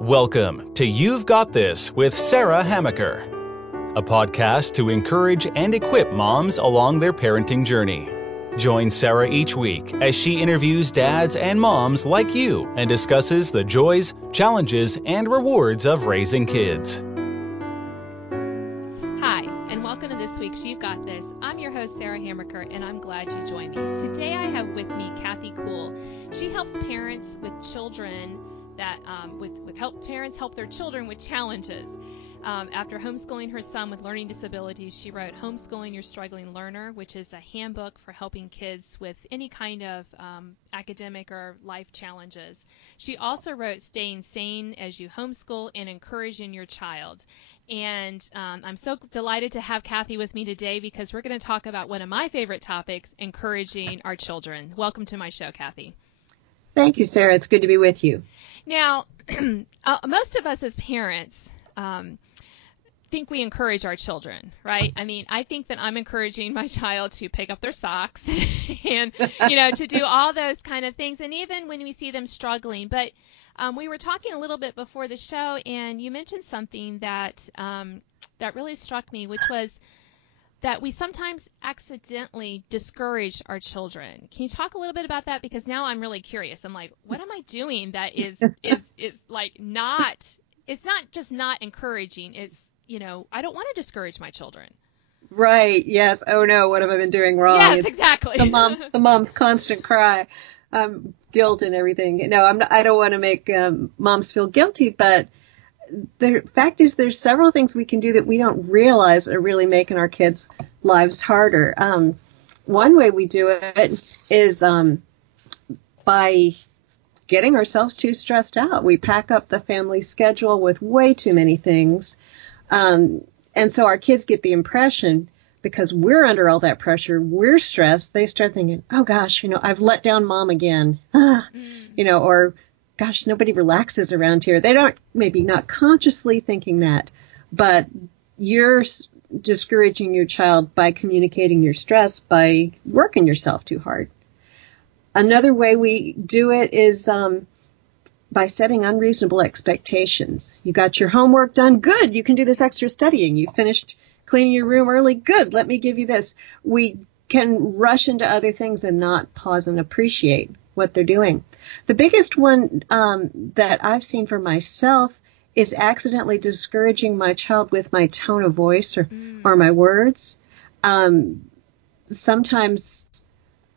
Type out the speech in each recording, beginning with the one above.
Welcome to You've Got This with Sarah Hamaker, a podcast to encourage and equip moms along their parenting journey. Join Sarah each week as she interviews dads and moms like you and discusses the joys, challenges, and rewards of raising kids. Hi, and welcome to this week's You've Got This. I'm your host, Sarah Hamaker, and I'm glad you joined me. Today I have with me Kathy Kuhl. She helps parents with children that parents help their children with challenges. After homeschooling her son with learning disabilities, she wrote Homeschooling Your Struggling Learner, which is a handbook for helping kids with any kind of academic or life challenges. She also wrote Staying Sane as You Homeschool and Encouraging Your Child. And I'm so delighted to have Kathy with me today because we're going to talk about one of my favorite topics, encouraging our children. Welcome to my show, Kathy. Thank you, Sarah. It's good to be with you. Now, most of us as parents think we encourage our children, right? I mean, I think that I'm encouraging my child to pick up their socks and, to do all those kind of things. And even when we see them struggling. But we were talking a little bit before the show, and you mentioned something that really struck me, which was that we sometimes accidentally discourage our children. Can you talk a little bit about that? Because now I'm really curious. I'm like, what am I doing that is like not, it's not just not encouraging. It's, I don't want to discourage my children. Right. Yes. Oh no, what have I been doing wrong? Yes, it's exactly. The mom's constant cry, guilt and everything. No, I don't want to make moms feel guilty, but the fact is there's several things we can do that we don't realize are really making our kids' lives harder. One way we do it is by getting ourselves too stressed out. We pack up the family schedule with way too many things. And so our kids get the impression, because we're under all that pressure, we're stressed, they start thinking, oh gosh, I've let down mom again, or gosh, nobody relaxes around here. They don't, maybe not consciously thinking that, but you're discouraging your child by communicating your stress, by working yourself too hard. Another way we do it is by setting unreasonable expectations. You got your homework done? Good. You can do this extra studying. You finished cleaning your room early? Good. Let me give you this. We can rush into other things and not pause and appreciate what they're doing. The biggest one that I've seen for myself is accidentally discouraging my child with my tone of voice or my words. Sometimes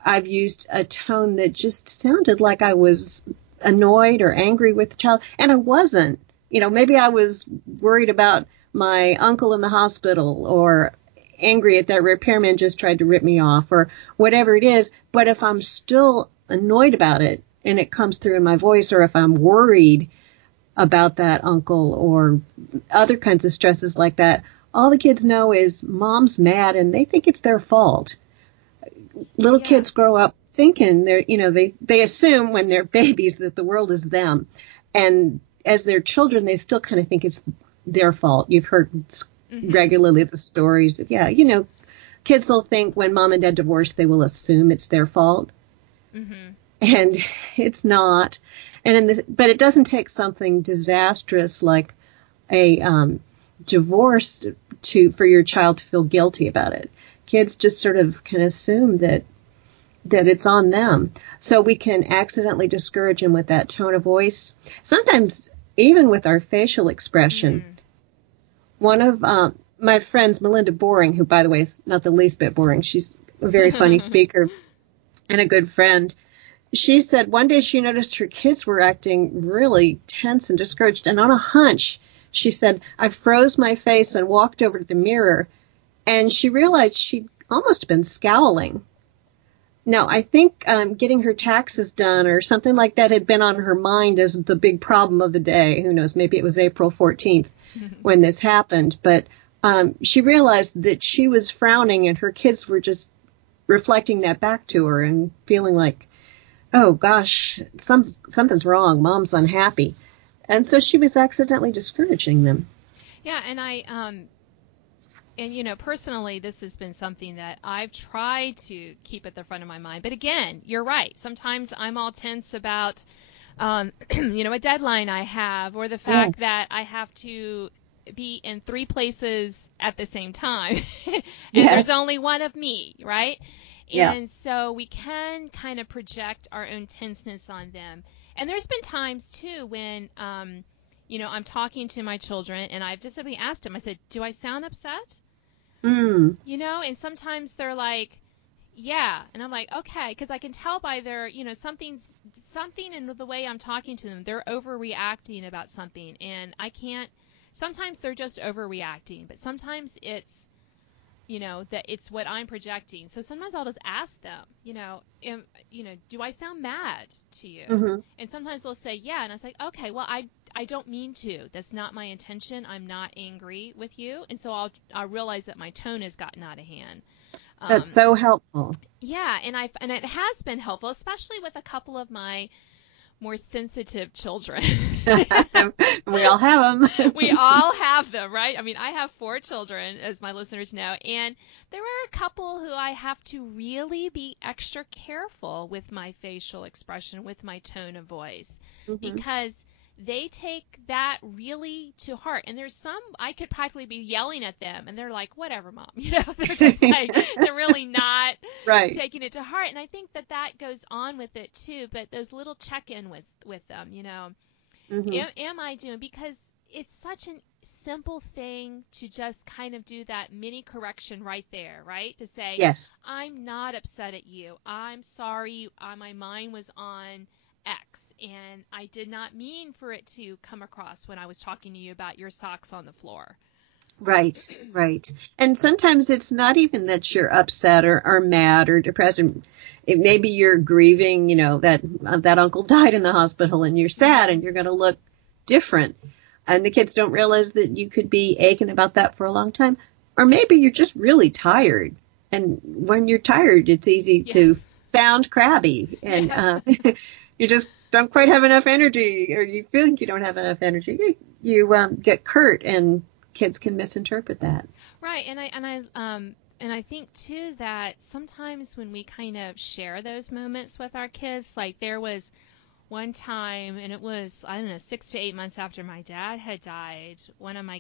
I've used a tone that just sounded like I was annoyed or angry with the child, and I wasn't. Maybe I was worried about my uncle in the hospital or angry at that repairman just tried to rip me off or whatever it is. But if I'm still annoyed about it and it comes through in my voice, or if I'm worried about that uncle or other kinds of stresses like that, all the kids know is mom's mad and they think it's their fault. Little kids grow up thinking they assume when they're babies that the world is them. And as their children, they still kind of think it's their fault. You've heard regularly the stories. Kids will think when mom and dad divorce, they will assume it's their fault. Mm-hmm. And it's not. But it doesn't take something disastrous like a divorce for your child to feel guilty about it. Kids just sort of can assume that it's on them. So we can accidentally discourage them with that tone of voice. Sometimes even with our facial expression. Mm-hmm. One of my friends, Melinda Boring, who, by the way, is not the least bit boring. She's a very funny speaker and a good friend. She said one day she noticed her kids were acting really tense and discouraged. And on a hunch, she said, I froze my face and walked over to the mirror. And she realized she'd almost been scowling. Now, I think getting her taxes done or something like that had been on her mind as the big problem of the day. Who knows? Maybe it was April 14th when this happened. But she realized that she was frowning and her kids were just reflecting that back to her and feeling like, oh, gosh, something's wrong. Mom's unhappy. And so she was accidentally discouraging them. Yeah, and personally, this has been something that I've tried to keep at the front of my mind. But again, you're right. Sometimes I'm all tense about a deadline I have, or the fact that I have to be in 3 places at the same time. And there's only one of me, right? Yeah. And so we can kind of project our own tenseness on them. And there's been times too when, I'm talking to my children and I've just simply asked them, I said, do I sound upset? And sometimes they're like, yeah. And I'm like, okay, because I can tell by their, something in the way I'm talking to them, they're overreacting about something. And sometimes they're just overreacting, but sometimes it's, that it's what I'm projecting. So sometimes I'll just ask them, do I sound mad to you? Mm-hmm. And sometimes they'll say, yeah. And I say, okay, well, I don't mean to. That's not my intention. I'm not angry with you. And so I'll realize that my tone has gotten out of hand. That's so helpful. Yeah, and it has been helpful, especially with a couple of my more sensitive children. We all have them. We all have them, right? I mean, I have 4 children, as my listeners know, and there are a couple who I have to really be extra careful with my facial expression, with my tone of voice, because they take that really to heart. And there's some, I could practically be yelling at them, and they're like, whatever, Mom. They're just like, they're really not taking it to heart. And I think that goes on with it too. But those little check-in with them, am I doing? Because it's such a simple thing to just kind of do that mini correction right there, right? To say, yes, I'm not upset at you. I'm sorry. My mind was on X, and I did not mean for it to come across when I was talking to you about your socks on the floor. Right. And sometimes it's not even that you're upset or mad or depressed. Maybe you're grieving, that uncle died in the hospital, and you're sad, and you're going to look different. And the kids don't realize that you could be aching about that for a long time. Or maybe you're just really tired. And when you're tired, it's easy to sound crabby. And you just don't quite have enough energy, or you feel like you don't have enough energy. You get curt, and kids can misinterpret that. Right. And I think too that sometimes when we kind of share those moments with our kids, like there was one time, and it was, 6 to 8 months after my dad had died, one of my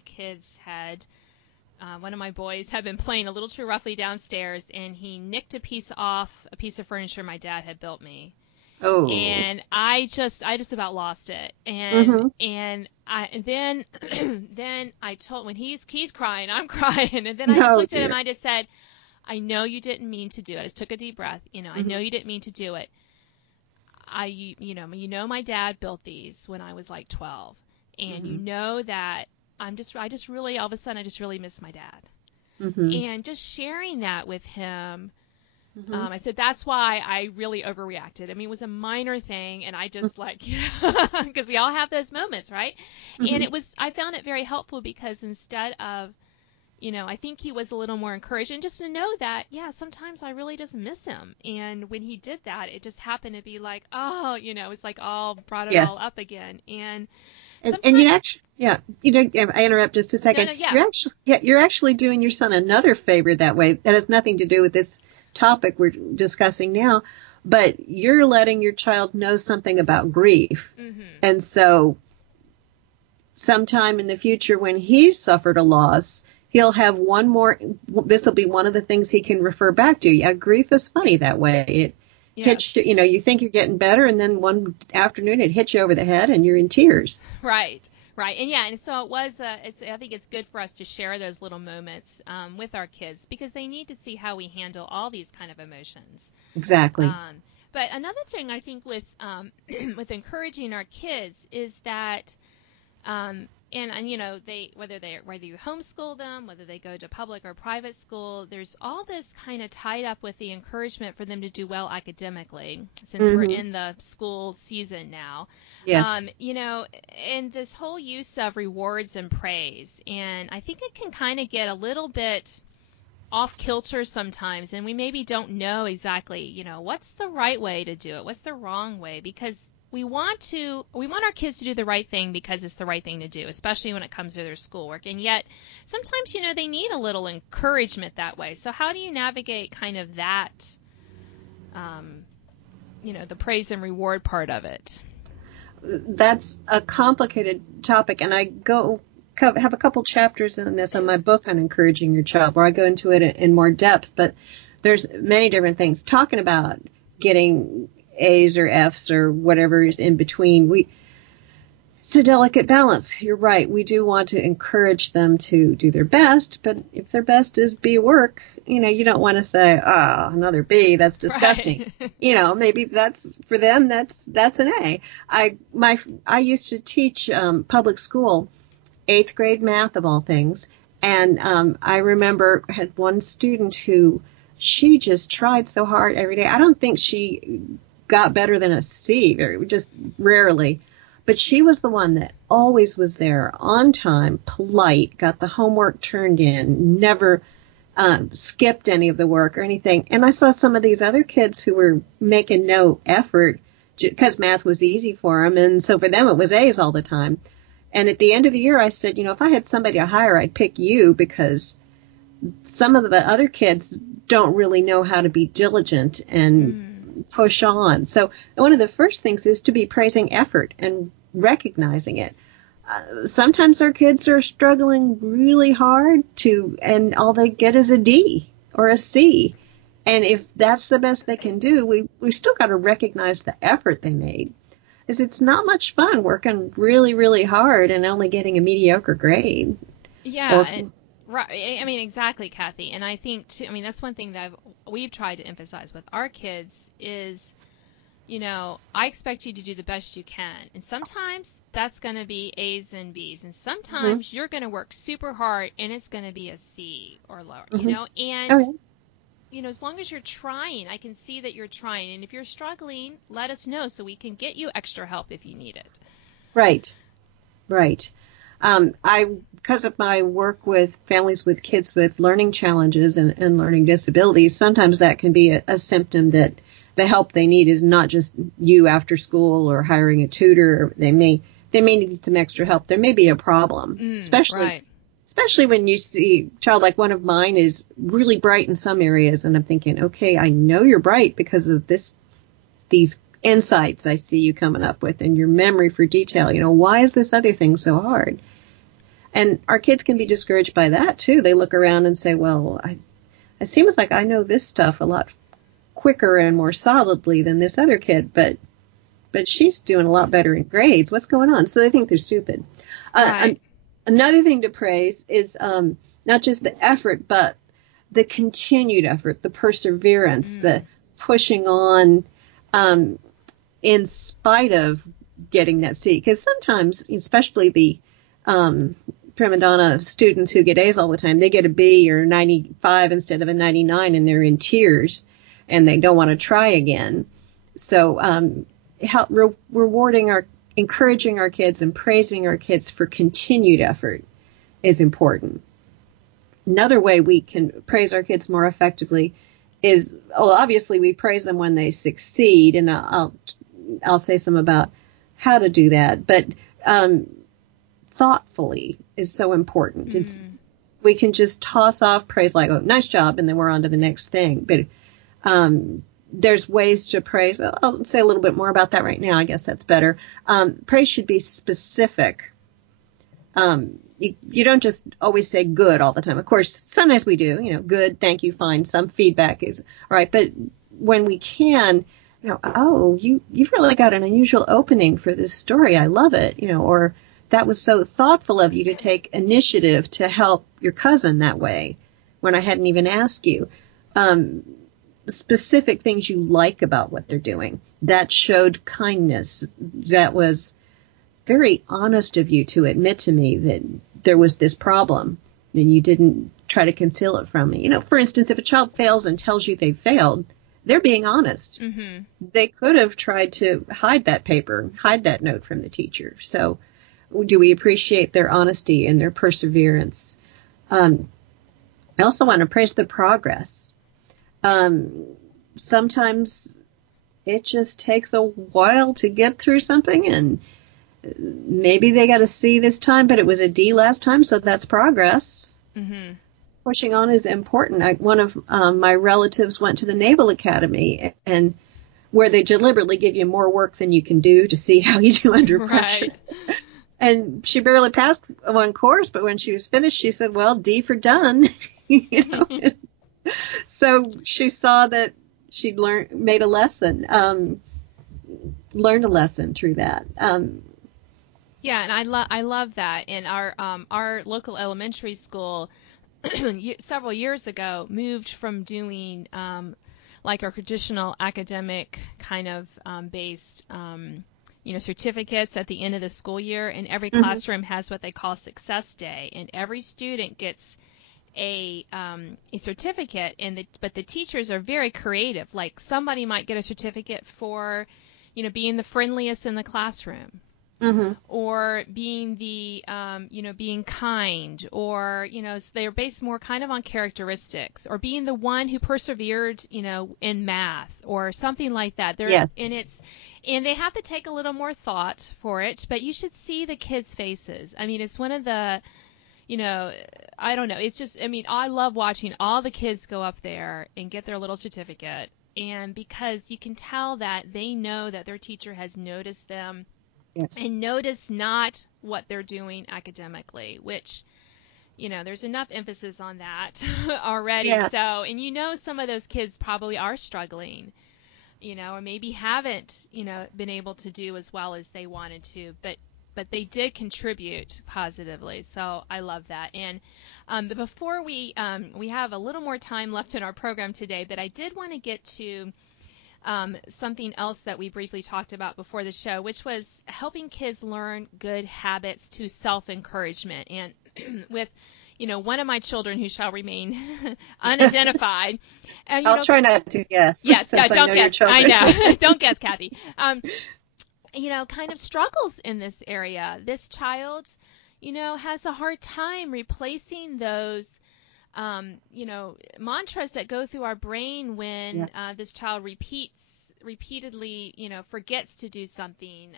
boys had been playing a little too roughly downstairs, and he nicked a piece of furniture my dad had built me. Oh. And I just about lost it. And then I told, when he's crying, I'm crying. And then I just looked at him and I just said, I know you didn't mean to do it. I just took a deep breath. I know you didn't mean to do it. My dad built these when I was like 12. And that I just really, all of a sudden, I just really miss my dad. And just sharing that with him, I said, that's why I really overreacted. I mean, it was a minor thing, and I just because we all have those moments, right? And I found it very helpful because instead of, I think he was a little more encouraged, and just to know that, sometimes I really just miss him. And when he did that, it just happened to be like, it's like all brought it all up again. And you actually, I interrupt just a second. No, You're actually doing your son another favor that way. That has nothing to do with this topic we're discussing now, but you're letting your child know something about grief. And so sometime in the future when he's suffered a loss, he'll have this will be one of the things he can refer back to. Yeah, grief is funny that way. It hits you, you think you're getting better, and then one afternoon it hits you over the head and you're in tears. Right. And so it was, I think it's good for us to share those little moments with our kids, because they need to see how we handle all these kind of emotions. Exactly. But another thing I think with with encouraging our kids is that, whether you homeschool them, whether they go to public or private school, there's all this kind of tied up with the encouragement for them to do well academically, since we're in the school season now. Yes. And this whole use of rewards and praise, and I think it can kind of get a little bit off kilter sometimes, and we maybe don't know exactly, what's the right way to do it, what's the wrong way, because we want our kids to do the right thing because it's the right thing to do, especially when it comes to their schoolwork. And yet sometimes, they need a little encouragement that way. So how do you navigate kind of that, the praise and reward part of it? that's a complicated topic, and I have a couple chapters in this on my book on encouraging your child, where I go into it in more depth. But there's many different things talking about getting A's or F's or whatever is in between. It's a delicate balance. You're right. We do want to encourage them to do their best, but if their best is B work, you don't want to say, another B, that's disgusting. Right. Maybe that's for them, that's an A. I used to teach public school, 8th grade math of all things. And I remember I had one student who, she just tried so hard every day. I don't think she got better than a C, just rarely. But she was the one that always was there on time, polite, got the homework turned in, never skipped any of the work or anything. And I saw some of these other kids who were making no effort because math was easy for them. And so for them, it was A's all the time. And at the end of the year, I said, if I had somebody to hire, I'd pick you, because some of the other kids don't really know how to be diligent and push on. So one of the first things is to be praising effort and recognizing it. Sometimes our kids are struggling really hard and all they get is a D or a C. And if that's the best they can do, we still got to recognize the effort they made. Because it's not much fun working really, really hard and only getting a mediocre grade. Yeah, right. I mean, exactly, Kathy. And I think, too, that's one thing that we've tried to emphasize with our kids is, I expect you to do the best you can. And sometimes that's going to be A's and B's. And sometimes you're going to work super hard and it's going to be a C or lower, And, as long as you're trying, I can see that you're trying. And if you're struggling, let us know so we can get you extra help if you need it. Right. Because of my work with families with kids with learning challenges and learning disabilities, sometimes that can be a symptom that the help they need is not just you after school or hiring a tutor. They may need some extra help. There may be a problem, especially when you see a child like one of mine is really bright in some areas, and I'm thinking, okay, I know you're bright because of these insights I see you coming up with and your memory for detail. Why is this other thing so hard? And our kids can be discouraged by that too. They look around and say, well, it seems like I know this stuff a lot quicker and more solidly than this other kid, but she's doing a lot better in grades. What's going on? So they think they're stupid. Right. Another thing to praise is not just the effort, but the continued effort, the perseverance, the pushing on in spite of getting that C. Because sometimes, especially the prima donna students who get A's all the time, they get a B or 95 instead of a 99, and they're in tears and they don't want to try again. So encouraging our kids and praising our kids for continued effort is important. Another way we can praise our kids more effectively is, obviously we praise them when they succeed, and I'll say some about how to do that, but thoughtfully is so important. We can just toss off praise like, oh, nice job, and then we're on to the next thing. But there's ways to praise. I'll say a little bit more about that right now. I guess that's better. Praise should be specific. You don't just always say good all the time. Of course, sometimes we do, good, thank you, fine. Some feedback is all right. But when we can, you've really got an unusual opening for this story. I love it, or that was so thoughtful of you to take initiative to help your cousin that way when I hadn't even asked you. Specific things you like about what they're doing. That showed kindness. That was very honest of you to admit to me that there was this problem and you didn't try to conceal it from me. For instance, if a child fails and tells you they failed, they're being honest. They could have tried to hide that paper, hide that note from the teacher. So do we appreciate their honesty and their perseverance? I also want to praise the progress. Sometimes it just takes a while to get through something, and maybe they got a C this time, but it was a D last time, so that's progress. Pushing on is important. One of my relatives went to the Naval Academy, and where they deliberately give you more work than you can do to see how you do under pressure. Right. And she barely passed one course, but when she was finished, she said, well, D for done. You know? So she saw that she'd learned a lesson through that. Yeah, and I love that. And our local elementary school several years ago moved from doing like our traditional academic kind of based certificates at the end of the school year, and every classroom has what they call Success Day, and every student gets a certificate, but the teachers are very creative. Like somebody might get a certificate for being the friendliest in the classroom. Or being the, being kind, or, so they're based more kind of on characteristics, or being the one who persevered, in math or something like that. Yes. And they have to take a little more thought for it, but you should see the kids' faces. I mean, it's one of the, I don't know. It's just, I love watching all the kids go up there and get their little certificate. And because you can tell that they know that their teacher has noticed them. Yes. And notice not what they're doing academically, which, there's enough emphasis on that already. Yes. So, and some of those kids probably are struggling, or maybe haven't, been able to do as well as they wanted to, but they did contribute positively. So I love that. And but before we have a little more time left in our program today, but I did want to get to something else that we briefly talked about before the show, which was helping kids learn good habits to self-encouragement. And with, one of my children who shall remain unidentified. And, I'll try not to guess. Yes, yeah, don't guess. I know. Don't guess, Kathy. Kind of struggles in this area. This child, has a hard time replacing those mantras that go through our brain when this child repeatedly, forgets to do something.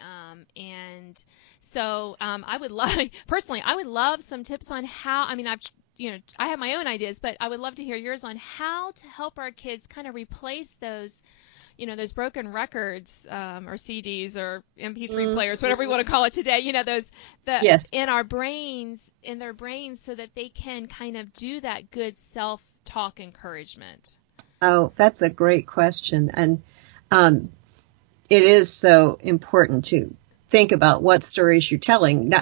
And so I would love some tips on how, I have my own ideas, but I would love to hear yours on how to help our kids kind of replace those, those broken records or CDs or MP3 players, whatever you want to call it today, in their brains so that they can kind of do that good self-talk encouragement. Oh, that's a great question. And it is so important to think about what stories you're telling,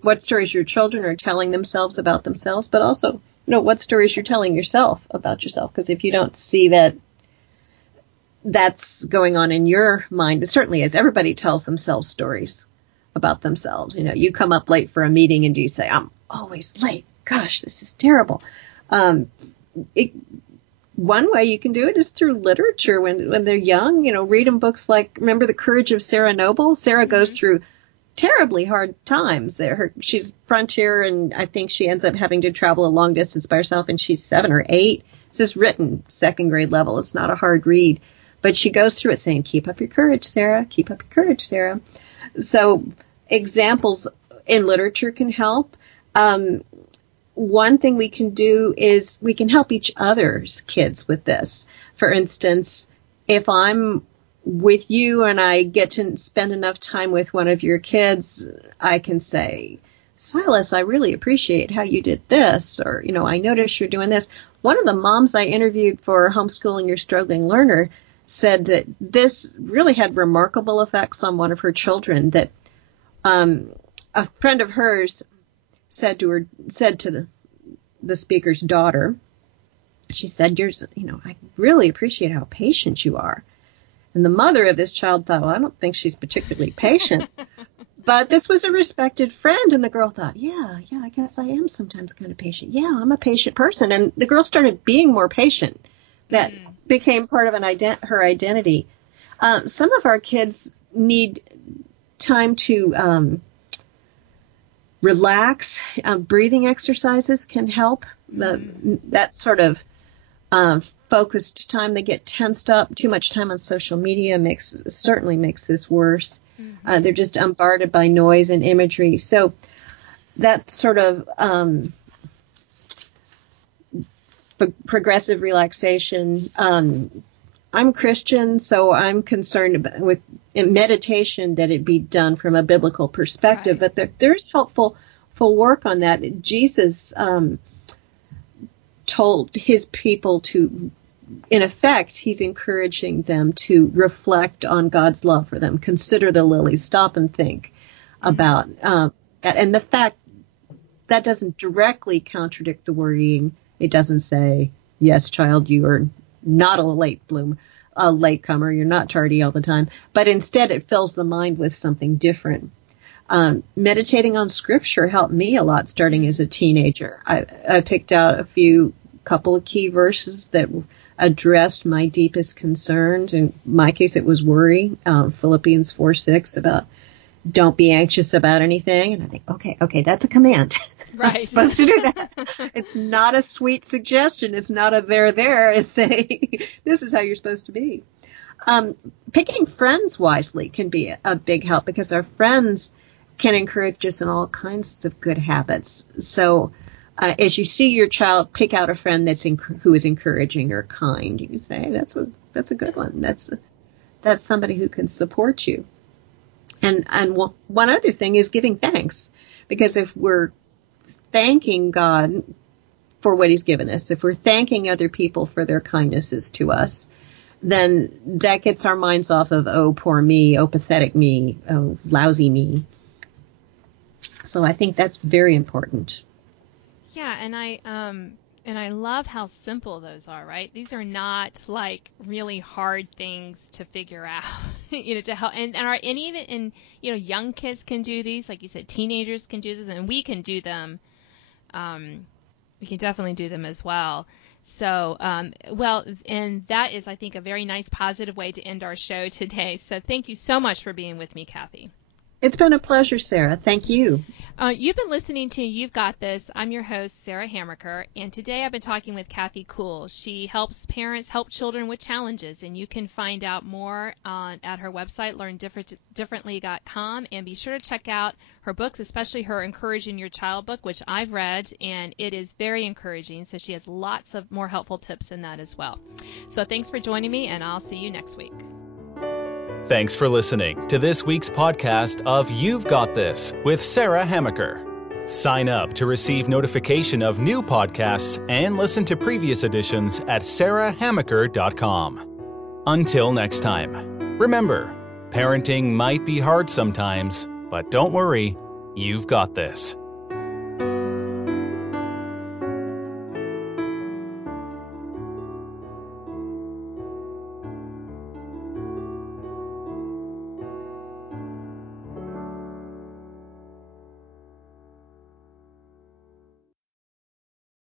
what stories your children are telling themselves about themselves, but also, what stories you're telling yourself about yourself. Because if you don't see that that's going on in your mind, it certainly is. Everybody tells themselves stories about themselves. You come up late for a meeting and you say, I'm always late. Gosh, this is terrible. One way you can do it is through literature when they're young. Read them books like, remember The Courage of Sarah Noble? Sarah goes through terribly hard times. She's frontier, and I think she ends up having to travel a long distance by herself, and she's 7 or 8. It's just written second grade level. It's not a hard read. But she goes through it saying, keep up your courage, Sarah. Keep up your courage, Sarah. So examples in literature can help. One thing we can do is we can help each other's kids with this. For instance, if I'm with you and I get to spend enough time with one of your kids, I can say, Silas, I really appreciate how you did this, or, I noticed you're doing this. One of the moms I interviewed for Homeschooling Your Struggling Learner said that this really had remarkable effects on one of her children, that a friend of hers said to the speaker's daughter, she said, I really appreciate how patient you are. And the mother of this child thought, well, I don't think she's particularly patient. But this was a respected friend, and the girl thought, yeah, I guess I am sometimes kind of patient. Yeah, I'm a patient person. And the girl started being more patient. That became part of her identity. Some of our kids need time to relax. Breathing exercises can help. That sort of focused time. They get tensed up. Too much time on social media certainly makes this worse. They're just bombarded by noise and imagery. So that sort of progressive relaxation, I'm Christian, so I'm concerned with in meditation that it be done from a biblical perspective. Right. But there's helpful work on that. Jesus told his people to, in effect, he's encouraging them to reflect on God's love for them. Consider the lilies. Stop and think about that. And the fact that doesn't directly contradict the worrying. It doesn't say, yes, child, you are not a latecomer. You're not tardy all the time. But instead, it fills the mind with something different. Meditating on scripture helped me a lot starting as a teenager. I picked out a couple of key verses that addressed my deepest concerns. In my case, it was worry. Philippians 4:6 about don't be anxious about anything. And I think, okay, that's a command. Right. I'm supposed to do that. It's not a sweet suggestion. It's not a there. It's this is how you're supposed to be. Picking friends wisely can be a big help because our friends can encourage us in all kinds of good habits. So as you see your child pick out a friend who is encouraging or kind, you can say, that's a good one. That's somebody who can support you. And one other thing is giving thanks, because if we're thanking God for what he's given us, if we're thanking other people for their kindnesses to us, then that gets our minds off of, oh, poor me, oh, pathetic me, oh, lousy me. So I think that's very important. Yeah, and I love how simple those are, right? These are not like really hard things to figure out, to help. And even young kids can do these, like you said, teenagers can do this, and we can do them. We can definitely do them as well. So, and that is, I think, a very nice positive way to end our show today. So thank you so much for being with me, Kathy. It's been a pleasure, Sarah. Thank you. You've been listening to You've Got This. I'm your host, Sarah Hammaker, and today I've been talking with Kathy Kuhl. She helps parents help children with challenges, and you can find out more at her website, learndifferently.com, and be sure to check out her books, especially her Encouraging Your Child book, which I've read, and it is very encouraging, so she has lots of more helpful tips in that as well. So thanks for joining me, and I'll see you next week. Thanks for listening to this week's podcast of You've Got This with Sarah Hammaker. Sign up to receive notification of new podcasts and listen to previous editions at sarahhammaker.com. Until next time, remember, parenting might be hard sometimes, but don't worry, you've got this.